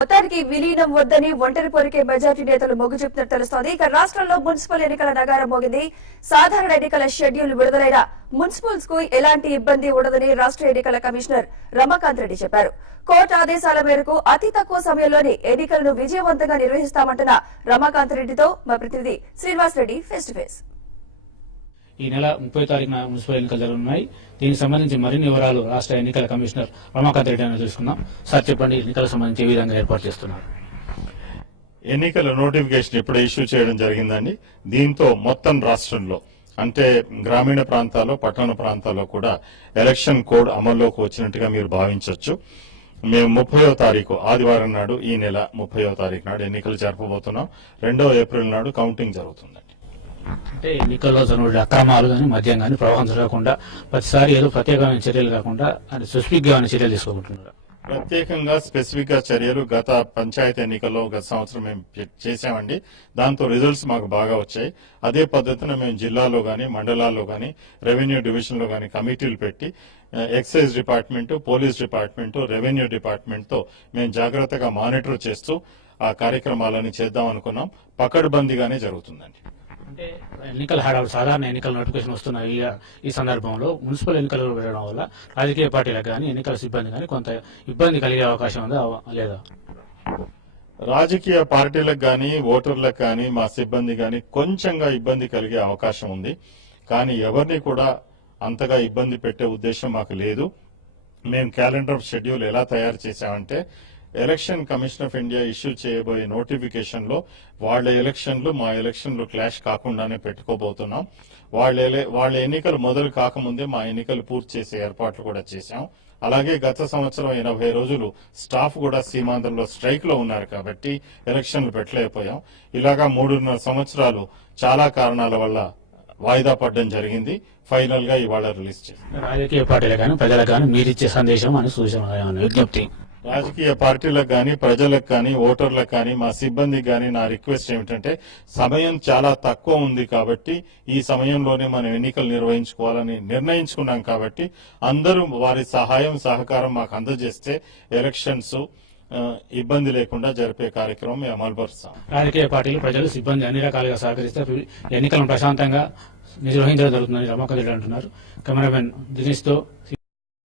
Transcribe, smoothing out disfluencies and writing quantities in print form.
మొత్తానికి విలీనం వద్దని ఒంటరి పోరికే మెజార్టీ నేతలు మొగ్గు చూపుతున్నట్టు తెలుస్తోంది. ఇక రాష్ట్రంలో మున్సిపల్ ఎన్నికల నగారం మోగింది. సాధారణ ఎన్నికల షెడ్యూల్ విడుదలైన మున్సిపల్స్ కు ఎలాంటి ఇబ్బంది ఉండదని రాష్ట్ర ఎన్నికల కమిషనర్ రమాకాంత్ రెడ్డి చెప్పారు. కోర్టు ఆదేశాల మేరకు అతి తక్కువ సమయంలోనే ఎన్నికలను విజయవంతంగా నిర్వహిస్తామంటున్న రమాకాంత్ రెడ్డితో మా ప్రతినిధి Srinivas Reddy face to face. ఈ నెల 30 తారీఖున మున్సిపల్ ఎన్నికలు జరగనున్నాయి. దీనికి సంబంధించి మరిన్ని వివరాలు రాష్ట్ర ఎన్నికల కమిషనర్ రమాకాంత్ రెడ్డి అని తెలుసుకుందాం. సార్ చెప్పండి, ఎన్నికలకు సంబంధించి ఏ విధంగా ఏర్పాటు చేస్తున్నారు? ఎన్నికల నోటిఫికేషన్ ఇప్పుడు ఇష్యూ చేయడం జరిగిందండి. దీంతో మొత్తం రాష్ట్రంలో అంటే గ్రామీణ ప్రాంతాల్లో, పట్టణ ప్రాంతాల్లో కూడా ఎలక్షన్ కోడ్ అమల్లోకి వచ్చినట్టుగా మీరు భావించవచ్చు. మేము 30వ తారీఖు ఆదివారం నాడు, ఈ నెల 30వ తారీఖు నాడు ఎన్నికలు జరపబోతున్నాం. 2వ ఏప్రిల్ నాడు కౌంటింగ్ జరుగుతుందండి. అంటే ఎన్నికల్లో జరుగుతున్న అక్రమాలు కానీ, మద్యం కానీ ప్రవాహం జరగకుండా ప్రతిసారి ఏదో ప్రత్యేకమైన చర్యలు కాకుండా స్పెసిఫిక్ గా చర్యలు తీసుకుంటున్నారు. ప్రత్యేకంగా స్పెసిఫిక్ గా చర్యలు గత పంచాయతీ ఎన్నికల్లో గత సంవత్సరం మేము చేశామండి. దాంతో రిజల్ట్స్ మాకు బాగా వచ్చాయి. అదే పద్ధతిన మేము జిల్లాలో గానీ, మండలాల్లో గానీ, రెవెన్యూ డివిజన్ లో గానీ కమిటీలు పెట్టి excise department, police department, revenue department తో మేము జాగ్రత్తగా మానిటర్ చేస్తూ ఆ కార్యక్రమాలని చేద్దాం అనుకున్నాం. పకడ్బందీగానే జరుగుతుందండి. అంటే ఎన్నికల హడావుడు, సాధారణ ఎన్నికల నోటిఫికేషన్ వస్తున్నాయి. ఈ సందర్భంలో మున్సిపల్ ఎన్నికలు పెట్టడం వల్ల రాజకీయ పార్టీలకు కానీ, ఎన్నికల సిబ్బంది కానీ కొంత ఇబ్బంది కలిగే అవకాశం ఉందా లేదా? రాజకీయ పార్టీలకు కానీ, ఓటర్లకు కానీ, మా సిబ్బంది కానీ కొంచెంగా ఇబ్బంది కలిగే అవకాశం ఉంది. కానీ ఎవరిని కూడా అంతగా ఇబ్బంది పెట్టే ఉద్దేశం మాకు లేదు. మేము క్యాలెండర్ షెడ్యూల్ ఎలా తయారు చేశామంటే, election commission of India issue చేయబోయే నోటిఫికేషన్ లో వాళ్ళ ఎలక్షన్లు మా ఎలక్షన్లు క్లాష్ కాకుండానే పెట్టుకోబోతున్నాం. వాళ్ళ ఎన్నికలు మొదలు కాకముందే మా ఎన్నికలు పూర్తి చేసే ఏర్పాట్లు కూడా చేశాం. అలాగే గత సంవత్సరం 80 రోజులు స్టాఫ్ కూడా సీమాంధ్రలో స్ట్రైక్ లో ఉన్నారు కాబట్టి ఎలక్షన్లు పెట్టలేకపోయాం. ఇలాగా 3.5 సంవత్సరాలు చాలా కారణాల వల్ల వాయిదా పడడం జరిగింది. ఫైనల్ గా ఇవాళ రిలీజ్ చేశాం. రాజకీయ పార్టీలకు కానీ, ప్రజలకు కానీ మీరిచ్చే సందేశం అని సూచన, విజ్ఞప్తి. రాజకీయ పార్టీలకు కానీ, ప్రజలకు కానీ, ఓటర్లకు కానీ, మా సిబ్బందికి కానీ నా రిక్వెస్ట్ ఏమిటంటే, సమయం చాలా తక్కువ ఉంది కాబట్టి ఈ సమయంలోనే మనం ఎన్నికలు నిర్వహించుకోవాలని నిర్ణయించుకున్నాం కాబట్టి అందరూ వారి సహాయం సహకారం మాకు అందజేస్తే ఎలక్షన్స్ ఇబ్బంది లేకుండా జరిపే కార్యక్రమం మేము అమలుపరుస్తాం. రాజకీయ పార్టీలు, ప్రజలు, సిబ్బంది అన్ని రకాలుగా సహకరిస్తే ఎన్నికలను ప్రశాంతంగా నిర్వహించడం జరుగుతుందని రమాకాంత్ రెడ్డి అంటున్నారు. కెమెరామెన్ దినేష్ తో